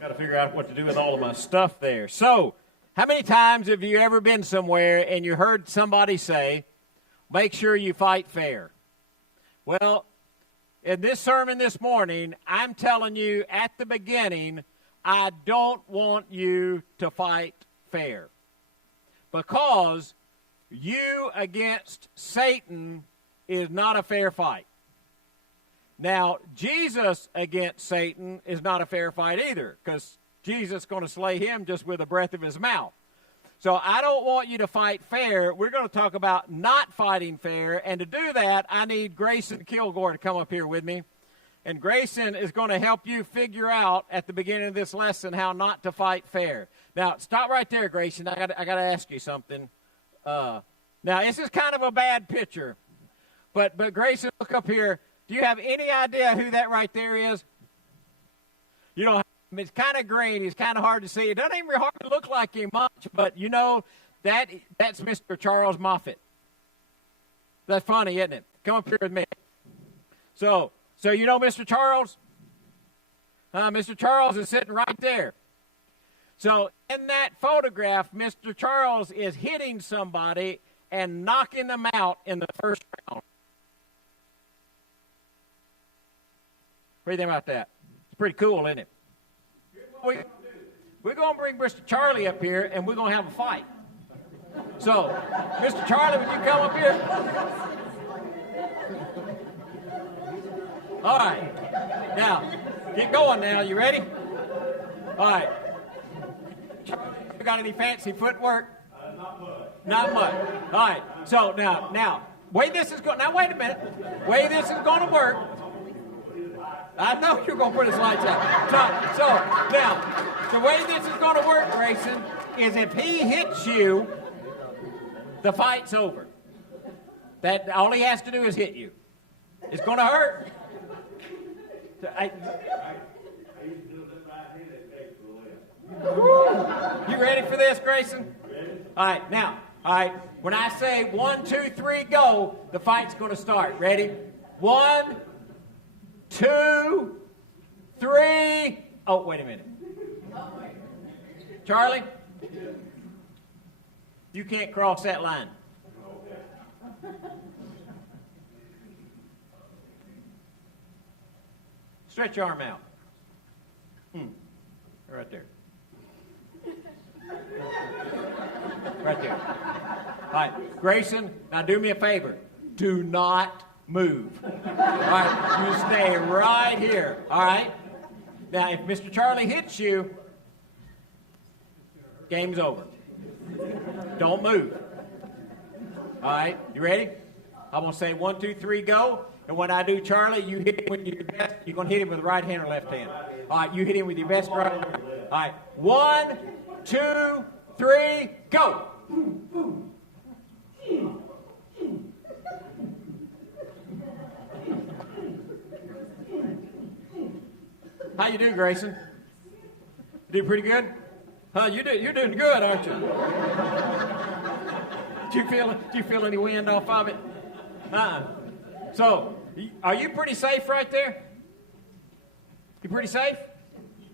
Got to figure out what to do with all of my stuff there. So, how many times have you ever been somewhere and you heard somebody say, make sure you fight fair? Well, in this sermon this morning, I'm telling you at the beginning, I don't want you to fight fair. Because you against Satan is not a fair fight. Now, Jesus against Satan is not a fair fight either, because Jesus is going to slay him just with the breath of his mouth. So I don't want you to fight fair. We're going to talk about not fighting fair, and to do that, I need Grayson Kilgore to come up here with me. And Grayson is going to help you figure out at the beginning of this lesson how not to fight fair. Now, stop right there, Grayson. I got to ask you something. Now, this is kind of a bad picture, but Grayson, look up here. Do you have any idea who that right there is? You know, it's kind of green. It's kind of hard to see. It doesn't even hardly look like him much, but you know, that's Mr. Charles Moffat. That's funny, isn't it? Come up here with me. So you know Mr. Charles? Mr. Charles is sitting right there. So in that photograph, Mr. Charles is hitting somebody and knocking them out in the first round. What do you think about that? It's pretty cool, isn't it? We're going to bring Mr. Charlie up here, and we're going to have a fight. So, Mr. Charlie, would you come up here? All right. Now, get going now. You ready? All right. Charlie, you got any fancy footwork? Not much. Not much. All right. So, now, way this is going. Now, wait a minute. Way this is going to work. I know you're going to put his lights out. So, now, the way this is going to work, Grayson, is if he hits you, the fight's over. That all he has to do is hit you. It's going to hurt. You ready for this, Grayson? All right, now, when I say 1, 2, 3, go, the fight's going to start. Ready? 1, 2, 3. Oh, wait a minute. Charlie, you can't cross that line. Stretch your arm out. Right there. Right there. All right, Grayson, now do me a favor. Do not move. All right, you stay right here. All right? Now, if Mr. Charlie hits you, game's over. Don't move. All right, you ready? I'm going to say 1, 2, 3, go. And when I do Charlie, you hit him with your best. You're going to hit him with the right hand or left hand. All right, you hit him with your best right hand. All right, 1, 2, 3, go. How you doing, Grayson? You do pretty good? You're doing good, aren't you? Do you feel any wind off of it? So, are you pretty safe right there? You pretty safe?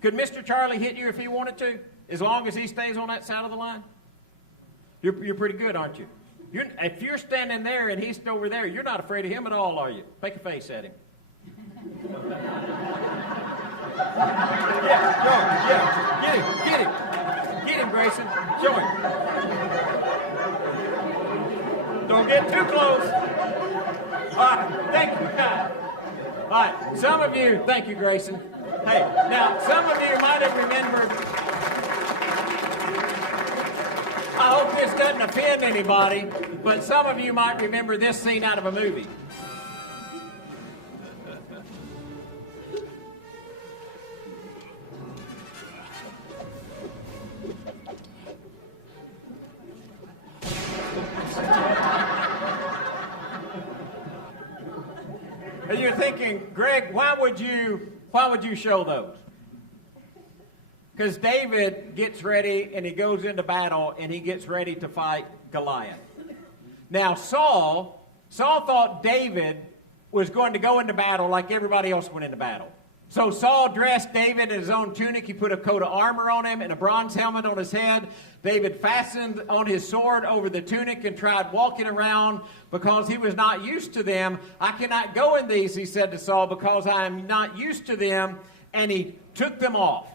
Could Mr. Charlie hit you if he wanted to, as long as he stays on that side of the line? You're pretty good, aren't you? If you're standing there and he's over there, you're not afraid of him at all, are you? Make a face at him. Yeah. Get him. Get him, Grayson. Show him. Don't get too close. All right, thank you, God. All right, some of you, thank you, Grayson. Hey, now, some of you might have remembered, I hope this doesn't offend anybody, but some of you might remember this scene out of a movie. And you're thinking, Greg, why would you show those? Because David gets ready and he goes into battle and he gets ready to fight Goliath. Now Saul thought David was going to go into battle like everybody else went into battle. So Saul dressed David in his own tunic. He put a coat of armor on him and a bronze helmet on his head. David fastened on his sword over the tunic and tried walking around because he was not used to them. I cannot go in these, he said to Saul, because I am not used to them. And he took them off.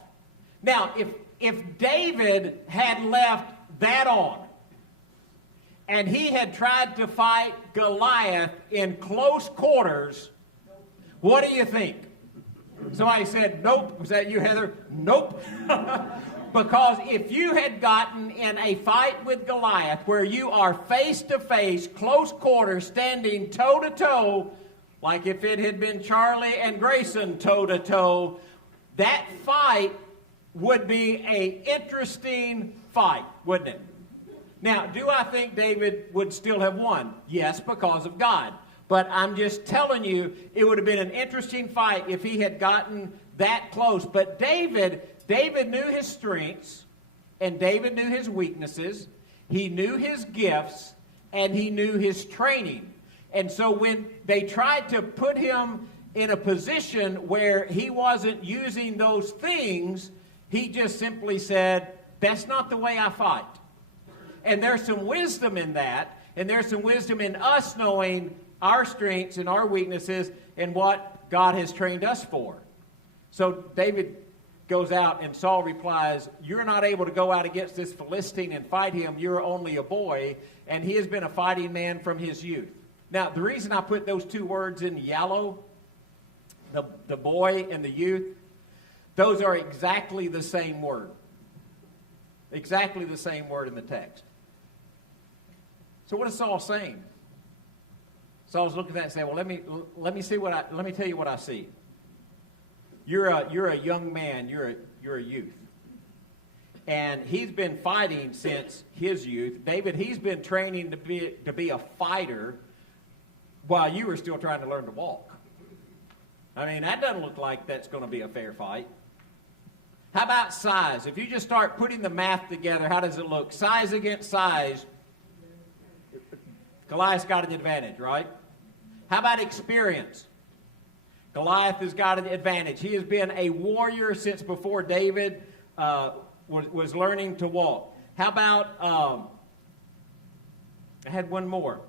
Now, if David had left that on, and he had tried to fight Goliath in close quarters, what do you think? Somebody said, nope. Was that you, Heather? Nope. Because if you had gotten in a fight with Goliath where you are face to face, close quarters, standing toe to toe, like if it had been Charlie and Grayson toe to toe, that fight would be an interesting fight, wouldn't it? Now, do I think David would still have won? Yes, because of God. But I'm just telling you, it would have been an interesting fight if he had gotten that close. But David knew his strengths, and David knew his weaknesses. He knew his gifts, and he knew his training. And so when they tried to put him in a position where he wasn't using those things, he just simply said, that's not the way I fight. And there's some wisdom in that, and there's some wisdom in us knowing our strengths and our weaknesses and what God has trained us for. So David goes out, and Saul replies, you're not able to go out against this Philistine and fight him. You're only a boy, and he has been a fighting man from his youth. Now, the reason I put those two words in yellow, the boy and the youth, those are exactly the same word. Exactly the same word in the text. So what is Saul saying? Saul's looking at that and saying, well, let me tell you what I see. You're a young man, you're a youth. And he's been fighting since his youth. David, he's been training to be a fighter while you were still trying to learn to walk. I mean, that doesn't look like that's going to be a fair fight. How about size? If you just start putting the math together, how does it look? Size against size, Goliath's got an advantage, right? How about experience? Goliath has got an advantage. He has been a warrior since before David was learning to walk. How about, I had one more.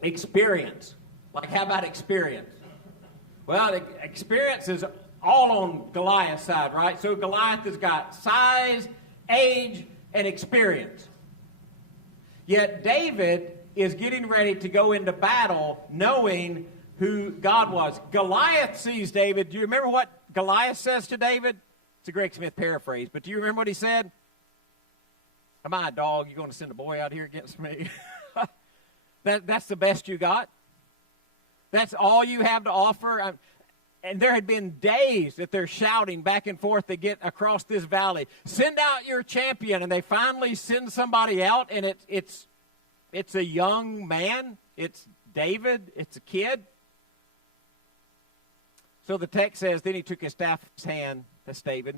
Experience. Like, how about experience? Well, the experience is all on Goliath's side, right? So Goliath has got size, age, and experience. Yet David is getting ready to go into battle knowing who God was. Goliath sees David. Do you remember what Goliath says to David? It's a Greg Smith paraphrase, but do you remember what he said? Am I a dog? You're going to send a boy out here against me? That's the best you got? That's all you have to offer? And there had been days that they're shouting back and forth to get across this valley. Send out your champion. And they finally send somebody out, and it's a young man. It's David. It's a kid. So the text says, then he took his staff in his hand, that's David,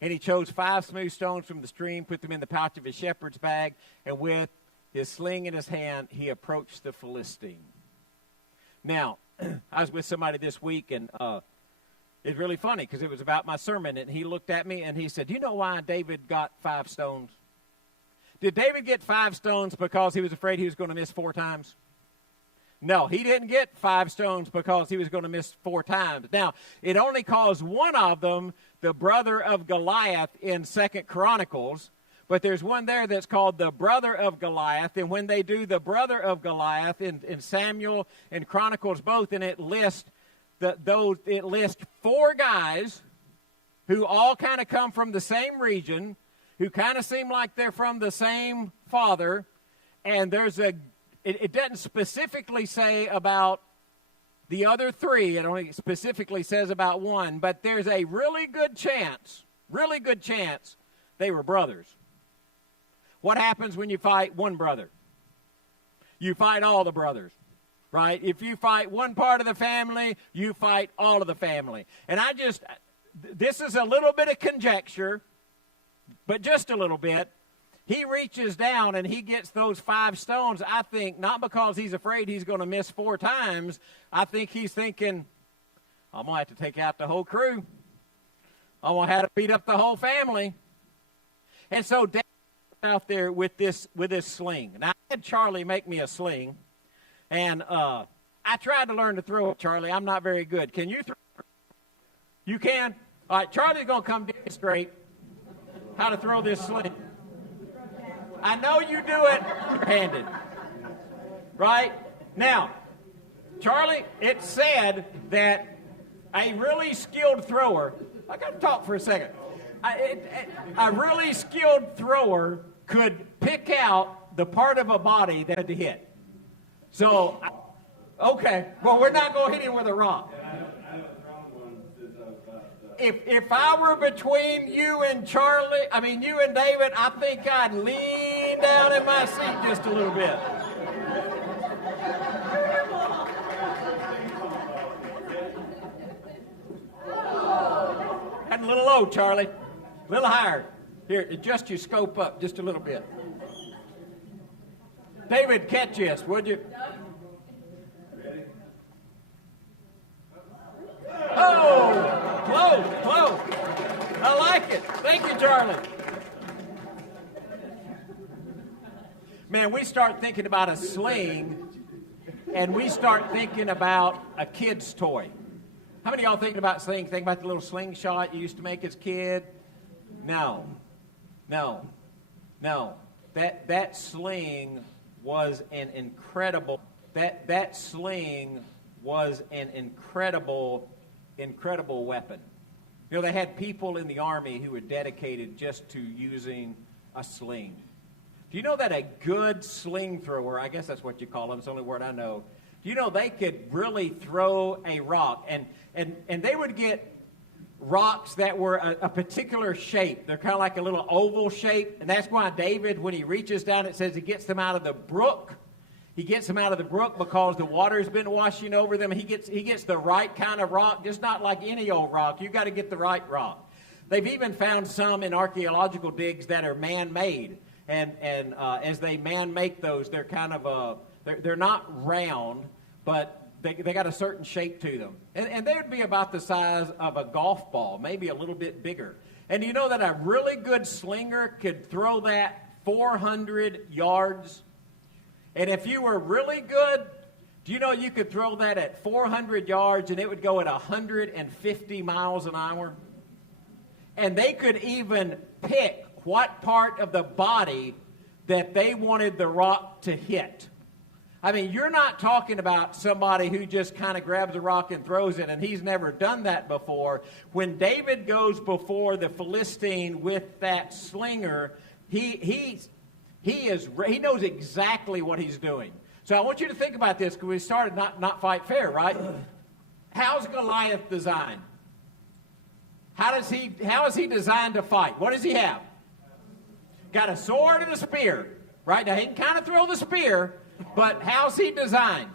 and he chose 5 smooth stones from the stream, put them in the pouch of his shepherd's bag, and with his sling in his hand, he approached the Philistine. Now, I was with somebody this week, and it's really funny because it was about my sermon, and he looked at me and he said, do you know why David got 5 stones? Did David get 5 stones because he was afraid he was going to miss 4 times? No, he didn't get 5 stones because he was going to miss 4 times. Now, it only caused one of them, the brother of Goliath in 2 Chronicles, but there's one there that's called the brother of Goliath, and when they do the brother of Goliath in Samuel and Chronicles both, and it lists 4 guys who all kind of come from the same region, who kind of seem like they're from the same father, and it doesn't specifically say about the other 3, it only specifically says about one, but there's a really good chance they were brothers. What happens when you fight one brother? You fight all the brothers, right? If you fight one part of the family, you fight all of the family. And this is a little bit of conjecture, but just a little bit. He reaches down and he gets those 5 stones, I think, not because he's afraid he's going to miss 4 times. I think he's thinking, I'm going to have to take out the whole crew. I'm going to have to beat up the whole family. And so David was out there with this sling. Now, I had Charlie make me a sling. And I tried to learn to throw it, Charlie. I'm not very good. Can you throw it? You can? All right, Charlie's going to come demonstrate how to throw this sling. I know you do it handed. Right? Now, Charlie, it said that a really skilled thrower, I got to talk for a second. A really skilled thrower could pick out the part of a body that had to hit. So, okay, well, we're not going to hit him with a rock. If I were between you and you and David, I think I'd lean down in my seat just a little bit. Heading a little low, Charlie. A little higher. Here, adjust your scope up just a little bit. David, catch this, would you? Oh, close. I like it. Thank you, Charlie. Man, we start thinking about a sling, and we start thinking about a kid's toy. How many of y'all thinking about sling? Think about the little slingshot you used to make as a kid? No. That sling was an incredible. That sling was an incredible weapon. You know, they had people in the army who were dedicated just to using a sling. Do you know that a good sling thrower, I guess that's what you call them, it's the only word I know, do you know they could really throw a rock? And they would get rocks that were a particular shape. They're kind of like a little oval shape, and that's why David, when he reaches down, it says he gets them out of the brook. He gets them out of the brook because the water's been washing over them. He gets the right kind of rock, just not like any old rock. You've got to get the right rock. They've even found some in archaeological digs that are man-made. And as they man-make those, they're kind of, they're not round, but they got a certain shape to them. And they would be about the size of a golf ball, maybe a little bit bigger. And you know that a really good slinger could throw that 400 yards? And if you were really good, do you know you could throw that at 400 yards and it would go at 150 miles an hour? And they could even pick what part of the body that they wanted the rock to hit. I mean, you're not talking about somebody who just kind of grabs a rock and throws it, and he's never done that before. When David goes before the Philistine with that slinger, he knows exactly what he's doing. So I want you to think about this, because we started not fight fair, right? How's Goliath designed? How is he designed to fight? What does he have? Got a sword and a spear, right? Now he can kind of throw the spear, but how's he designed?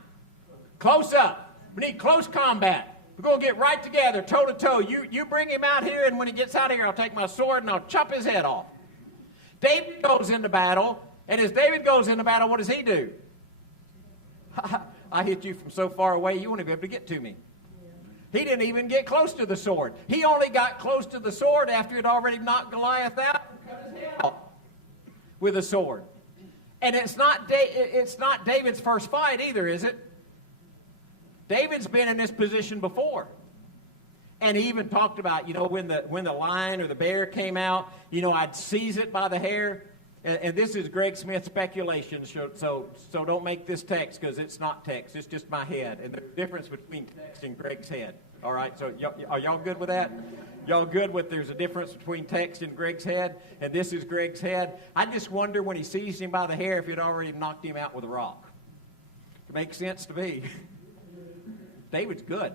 Close up. We need close combat. We're going to get right together, toe to toe. You bring him out here, and when he gets out of here, I'll take my sword and I'll chop his head off. David goes into battle, and as David goes into battle, what does he do? I hit you from so far away, you won't be able to get to me. He didn't even get close to the sword. He only got close to the sword after he'd already knocked Goliath out and cut his head off with a sword. And it's not David's first fight either, is it? David's been in this position before. And he even talked about, when the lion or the bear came out, I'd seize it by the hair. And this is Greg Smith's speculation, so don't make this text, because it's not text. It's just my head. And the difference between text and Greg's head. All right, so are y'all good with that? Y'all good with there's a difference between text and Greg's head? And this is Greg's head? I just wonder when he seized him by the hair if he'd already knocked him out with a rock. It makes sense to me. David's good.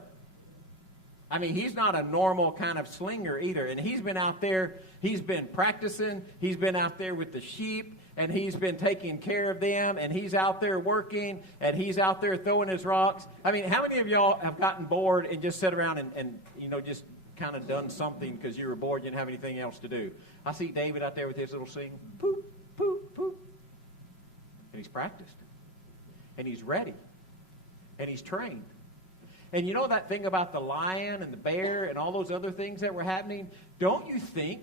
I mean, he's not a normal kind of slinger either. And he's been out there, he's been practicing, he's been out there with the sheep, and he's been taking care of them, and he's out there working, and he's out there throwing his rocks. I mean, how many of y'all have gotten bored and just sat around and just kind of done something because you were bored, you didn't have anything else to do? I see David out there with his little sling, poop, poop, poop. And he's practiced. And he's ready. And he's trained. And you know that thing about the lion and the bear and all those other things that were happening? Don't you think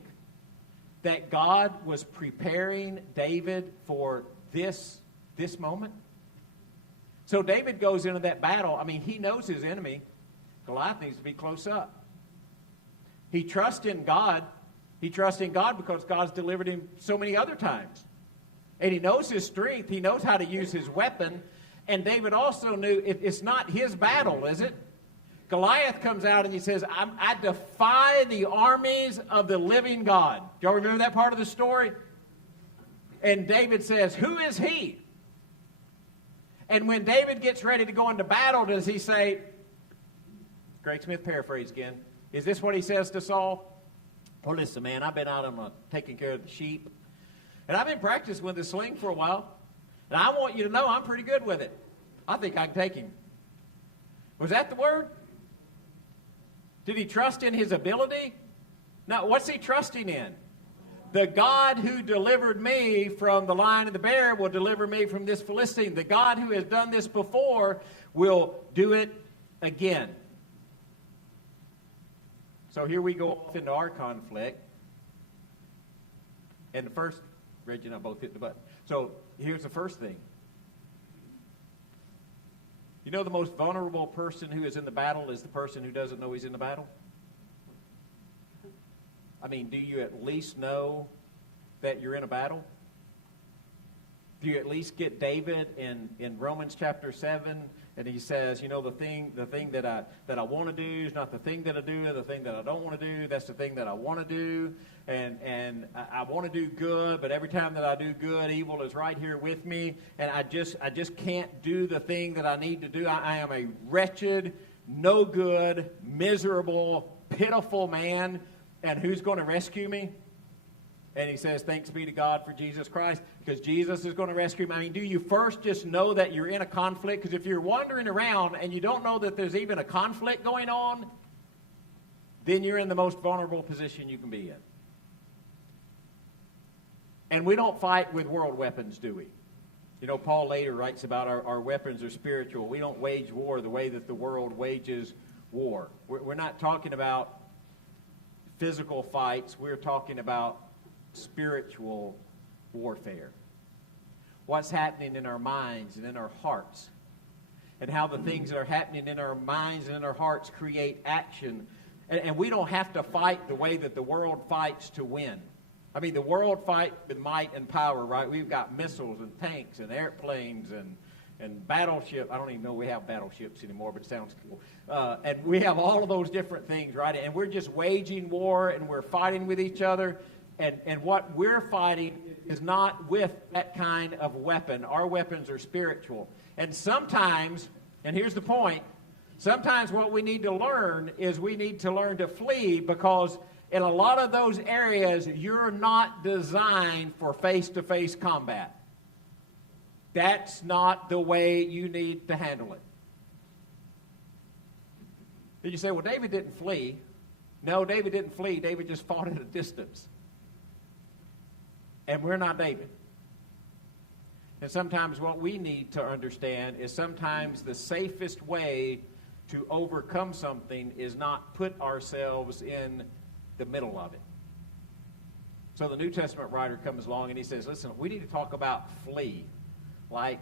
that God was preparing David for this moment? So David goes into that battle. I mean, he knows his enemy. Goliath needs to be close up. He trusts in God. He trusts in God because God's delivered him so many other times. And he knows his strength. He knows how to use his weapon. And David also knew it's not his battle, is it? Goliath comes out and he says, I defy the armies of the living God. Do y'all remember that part of the story? And David says, who is he? And when David gets ready to go into battle, does he say, Greg Smith paraphrase again, is this what he says to Saul? Well, listen, man, I've been out taking care of the sheep. And I've been practicing with the sling for a while. And I want you to know I'm pretty good with it. I think I can take him. Was that the word? Did he trust in his ability? No, what's he trusting in? The God who delivered me from the lion and the bear will deliver me from this Philistine. The God who has done this before will do it again. So here we go off into our conflict. And the first, Reggie and I both hit the button. So here's the first thing. You know the most vulnerable person who is in the battle is the person who doesn't know he's in the battle? I mean, do you at least know that you're in a battle? Do you at least get David in Romans chapter 7, and he says, you know, the thing that I want to do is not the thing that I do, the thing that I don't want to do, that's the thing that I want to do, and I want to do good, but every time that I do good, evil is right here with me, and I just can't do the thing that I need to do. I am a wretched, no good, miserable, pitiful man, and who's going to rescue me? And he says, thanks be to God for Jesus Christ, because Jesus is going to rescue me. I mean, do you first just know that you're in a conflict? Because if you're wandering around and you don't know that there's even a conflict going on, then you're in the most vulnerable position you can be in. And we don't fight with world weapons, do we? You know, Paul later writes about our weapons are spiritual. We don't wage war the way that the world wages war. We're not talking about physical fights. We're talking about spiritual warfare. What's happening in our minds and in our hearts, and how the things that are happening in our minds and in our hearts create action. And we don't have to fight the way that the world fights to win. I mean, the world fight with might and power, right? We've got missiles and tanks and airplanes and battleships. I don't even know we have battleships anymore, but it sounds cool. And we have all of those different things, right? And we're just waging war, and we're fighting with each other. And what we're fighting is not with that kind of weapon. Our weapons are spiritual. And sometimes, and here's the point, sometimes what we need to learn is we need to learn to flee, because in a lot of those areas, you're not designed for face-to-face combat. That's not the way you need to handle it. Did you say, well, David didn't flee? No, David didn't flee. David just fought at a distance. And we're not David. And sometimes what we need to understand is sometimes the safest way to overcome something is not put ourselves in the middle of it. So the New Testament writer comes along and he says, listen, we need to talk about flee. Like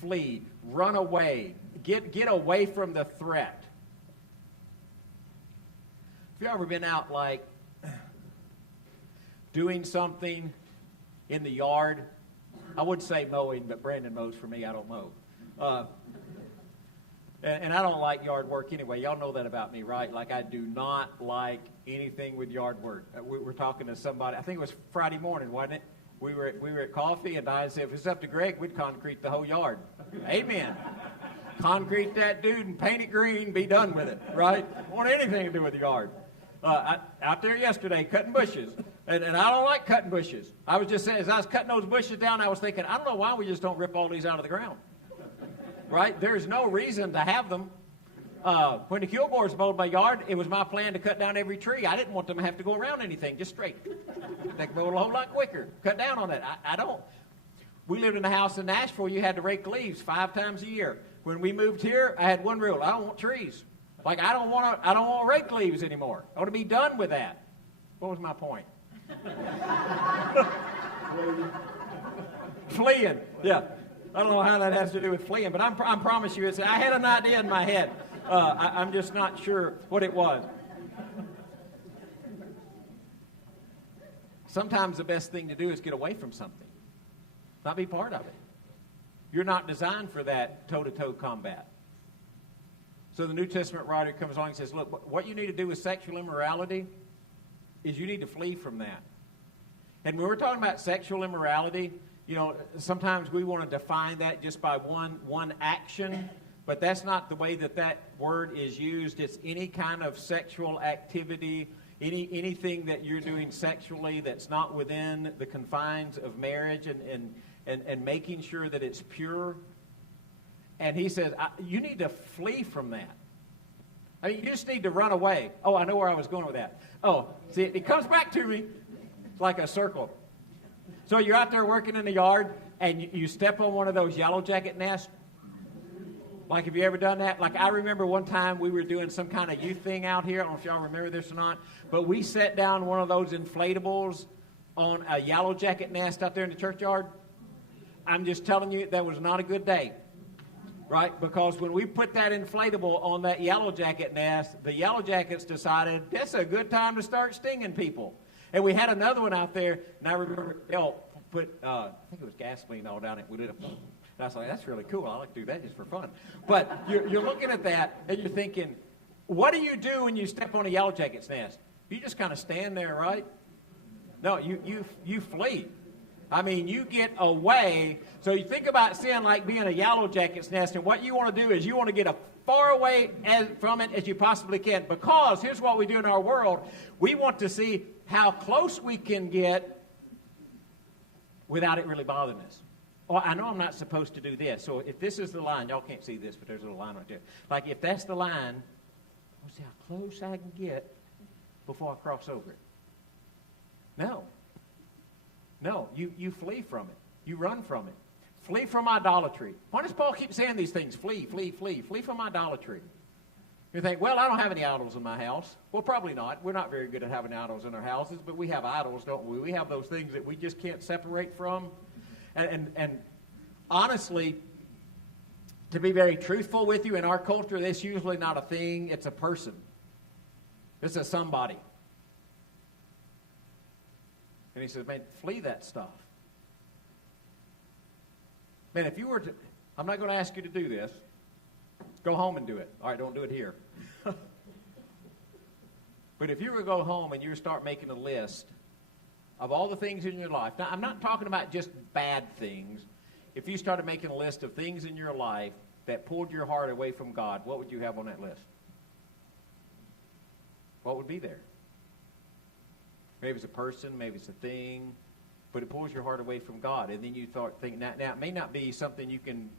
flee, run away, get away from the threat. Have you ever been out like doing something in the yard? I would say mowing, but Brandon mows for me. I don't mow. And I don't like yard work anyway. Y'all know that about me, right? Like I do not like anything with yard work. We were talking to somebody, I think it was Friday morning, wasn't it? We were at coffee, and I said, if it's up to Greg, we'd concrete the whole yard. Amen. Concrete that dude and paint it green, be done with it, right? Don't want anything to do with the yard. Out there yesterday cutting bushes, and I don't like cutting bushes. I was just saying, as I was cutting those bushes down, I was thinking, I don't know why we just don't rip all these out of the ground, right? There's no reason to have them. When the Kilgores mowed my yard, it was my plan to cut down every tree. I didn't want them to have to go around anything, just straight. They could mow a whole lot quicker. Cut down on it. I don't. We lived in a house in Nashville. You had to rake leaves 5 times a year. When we moved here, I had one rule. I don't want trees. Like, I don't want rake leaves anymore. I want to be done with that. What was my point? Fleeing. Yeah. I don't know how that has to do with fleeing, but I promise you, I had an idea in my head. I'm just not sure what it was. Sometimes the best thing to do is get away from something, not be part of it. You're not designed for that toe-to-toe combat. So the New Testament writer comes along and says, look, what you need to do with sexual immorality is you need to flee from that. And when we're talking about sexual immorality, you know, sometimes we want to define that just by one action, but that's not the way that word is used. It's any kind of sexual activity, anything that you're doing sexually that's not within the confines of marriage and making sure that it's pure. And he says, you need to flee from that. I mean, you just need to run away. Oh, I know where I was going with that. Oh, see, it comes back to me. It's like a circle. So you're out there working in the yard, and you step on one of those Yellowjacket nests. Like, have you ever done that? Like, I remember one time we were doing some kind of youth thing out here. I don't know if y'all remember this or not, but we set down one of those inflatables on a Yellowjacket nest out there in the churchyard. I'm just telling you, that was not a good day, right? Because when we put that inflatable on that Yellowjacket nest, the Yellowjackets decided that's a good time to start stinging people. And we had another one out there, and I remember put, I think it was gasoline all down it. We did a, and I was like, that's really cool. I like to do that just for fun. But you're looking at that, and you're thinking, what do you do when you step on a Yellowjacket's nest? You just kind of stand there, right? No, you flee. I mean, you get away. So you think about sin like being a Yellowjacket's nest, and what you want to do is you want to get as far away from it as you possibly can. Because here's what we do in our world. We want to see how close we can get without it really bothering us. Oh, I know I'm not supposed to do this. So if this is the line, y'all can't see this, but there's a little line right there. Like, if that's the line, let's see how close I can get before I cross over it. No, you flee from it. You run from it. Flee from idolatry. Why does Paul keep saying these things? Flee, flee, flee. Flee from idolatry. You think, well, I don't have any idols in my house. Well, probably not. We're not very good at having idols in our houses, but we have idols, don't we? We have those things that we just can't separate from. And honestly, to be very truthful with you, in our culture, that's usually not a thing. It's a person. It's a somebody. And he says, man, flee that stuff. Man, if you were to, I'm not going to ask you to do this. Go home and do it. All right, don't do it here. But if you were to go home and you were to start making a list of all the things in your life. Now, I'm not talking about just bad things. If you started making a list of things in your life that pulled your heart away from God, what would you have on that list? What would be there? Maybe it's a person, maybe it's a thing, but it pulls your heart away from God. And then you start thinking, now it may not be something you can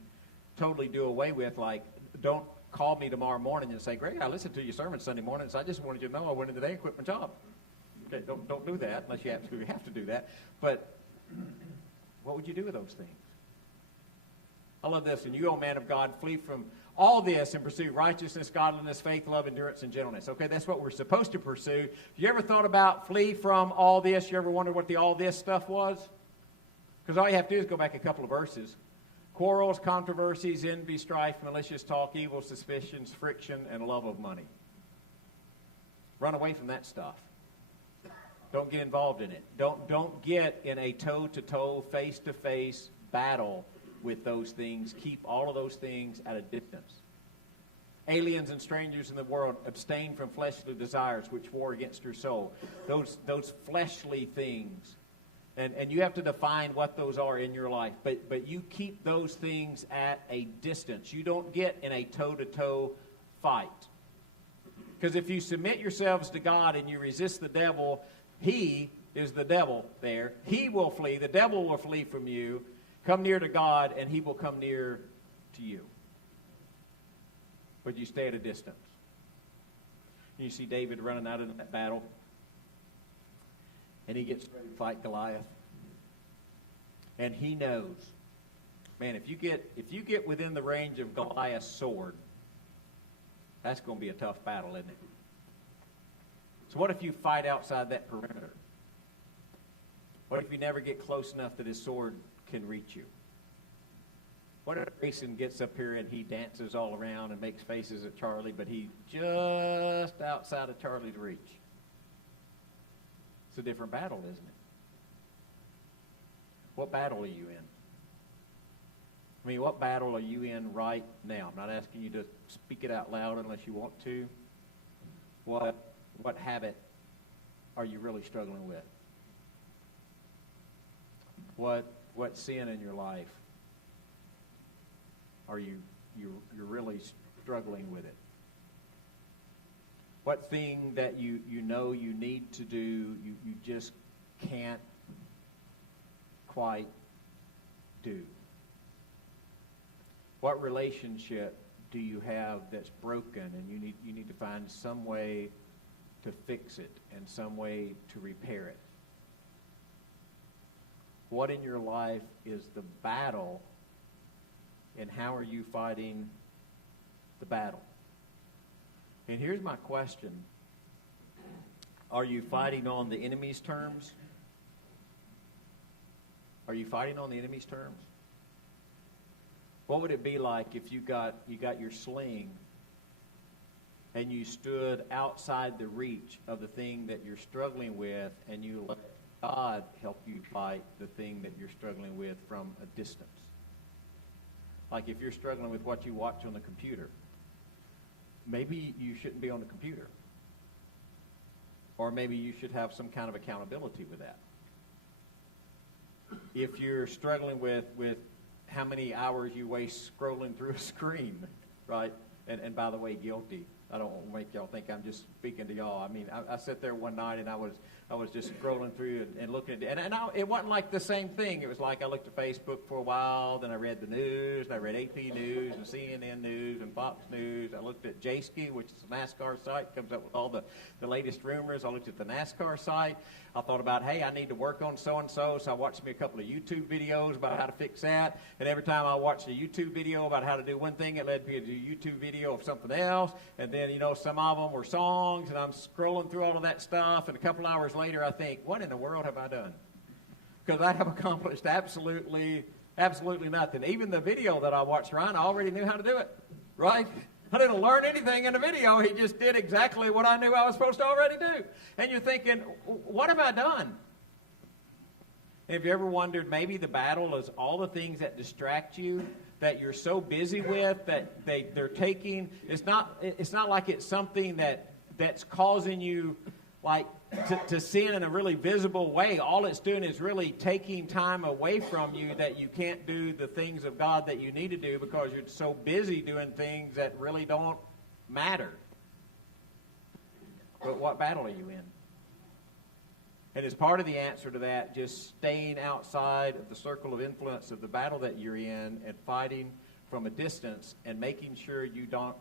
totally do away with, like, don't call me tomorrow morning and say, Greg, I listened to your sermon Sunday morning, so I just wanted you to know I went in today and quit my job. Okay, don't do that unless you absolutely have to do that. But what would you do with those things? I love this. And you, O man of God, flee from all this and pursue righteousness, godliness, faith, love, endurance, and gentleness. Okay, that's what we're supposed to pursue. You ever thought about flee from all this? You ever wondered what the all this stuff was? Because all you have to do is go back a couple of verses. Quarrels, controversies, envy, strife, malicious talk, evil suspicions, friction, and love of money. Run away from that stuff. Don't get involved in it. Don't get in a toe-to-toe, face-to-face battle with those things. Keep all of those things at a distance. Aliens and strangers in the world, abstain from fleshly desires which war against your soul. Those fleshly things. And you have to define what those are in your life. But you keep those things at a distance. You don't get in a toe-to-toe fight. Because if you submit yourselves to God and you resist the devil, he is the devil there. He will flee. The devil will flee from you. Come near to God, and he will come near to you. But you stay at a distance. You see David running out of that battle. And he gets ready to fight Goliath. And he knows, man, if you get within the range of Goliath's sword, That's going to be a tough battle, isn't it? So what if you fight outside that perimeter? What if you never get close enough that his sword can reach you? What if Grayson gets up here and he dances all around and makes faces at Charlie, but he's just outside of Charlie's reach? It's a different battle, isn't it? What battle are you in? I mean, what battle are you in right now? I'm not asking you to speak it out loud unless you want to. What habit are you really struggling with? What sin in your life are you're really struggling with it? What thing that you know you need to do, you just can't quite do? What relationship do you have that's broken and you need to find some way to fix it and some way to repair it? What in your life is the battle, and how are you fighting the battle? And here's my question. Are you fighting on the enemy's terms? Are you fighting on the enemy's terms? What would it be like if you got your sling and you stood outside the reach of the thing that you're struggling with, and you let God help you fight the thing that you're struggling with from a distance? Like if you're struggling with what you watch on the computer, maybe you shouldn't be on the computer. Or maybe you should have some kind of accountability with that. If you're struggling with how many hours you waste scrolling through a screen, right? And by the way, guilty. I don't want to make y'all think I'm just speaking to y'all. I mean, I sat there one night and I was just scrolling through and looking at it. It wasn't like the same thing. It was like I looked at Facebook for a while, then I read the news, and I read AP News and CNN News and Fox News. I looked at JSKI, which is a NASCAR site, comes up with all the latest rumors. I looked at the NASCAR site. I thought about, hey, I need to work on so-and-so, so I watched me a couple of YouTube videos about how to fix that. And every time I watched a YouTube video about how to do one thing, it led me to a YouTube video of something else. And then, some of them were songs, and I'm scrolling through all of that stuff. And a couple hours later, I think, what in the world have I done? Because I have accomplished absolutely nothing. Even the video that I watched, Ryan, I already knew how to do it, right? I didn't learn anything in the video. He just did exactly what I knew I was supposed to already do. And you're thinking, what have I done? Have you ever wondered, maybe the battle is all the things that distract you, that you're so busy with, that they're taking, it's not like it's something that's causing you like to sin in a really visible way. All it's doing is really taking time away from you, that you can't do the things of God that you need to do because you're so busy doing things that really don't matter. But what battle are you in? And as part of the answer to that, just staying outside of the circle of influence of the battle that you're in and fighting from a distance and making sure you don't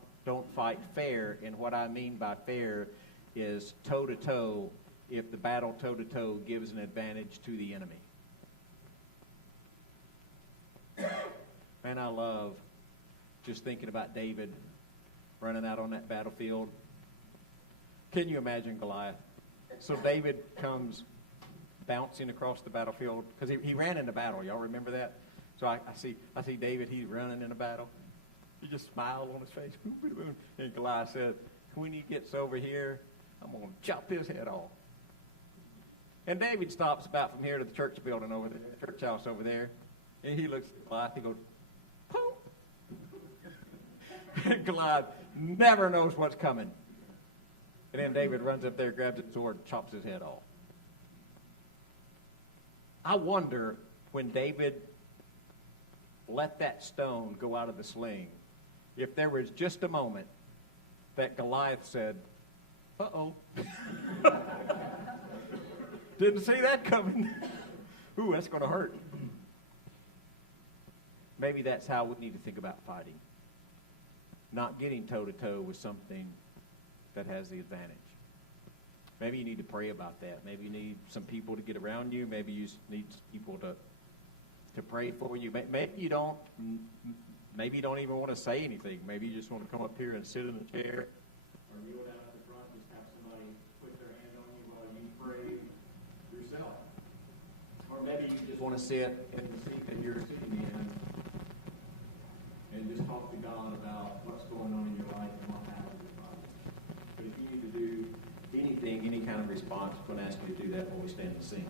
fight fair. And what I mean by fair is toe-to-toe, if the battle toe-to-toe gives an advantage to the enemy. Man, I love just thinking about David running out on that battlefield. Can you imagine Goliath? So David comes bouncing across the battlefield, because he ran into battle. Y'all remember that? So I see David, he's running in a battle. He just smiled on his face. And Goliath said, when he gets over here, I'm going to chop his head off. And David stops about from here to the church building over there, the church house over there. And he looks at Goliath, he goes, poof. And Goliath never knows what's coming. And then David runs up there, grabs his sword, and chops his head off. I wonder, when David let that stone go out of the sling, if there was just a moment that Goliath said, uh-oh. Didn't see that coming. Ooh, that's going to hurt. Maybe that's how we need to think about fighting. Not getting toe-to-toe with something that has the advantage. Maybe you need to pray about that. Maybe you need some people to get around you. Maybe you need people to pray for you. Maybe you don't maybe you don't even want to say anything. Maybe you just want to come up here and sit in a chair, or kneel down at the front, just have somebody put their hand on you while you pray yourself. Or maybe you just want to sit in the seat that you're sitting in and just talk to God about what's going on in your life and what happened in your life. But if you need to do anything, any kind of response, I'm going to ask you to do that when we stand and sing.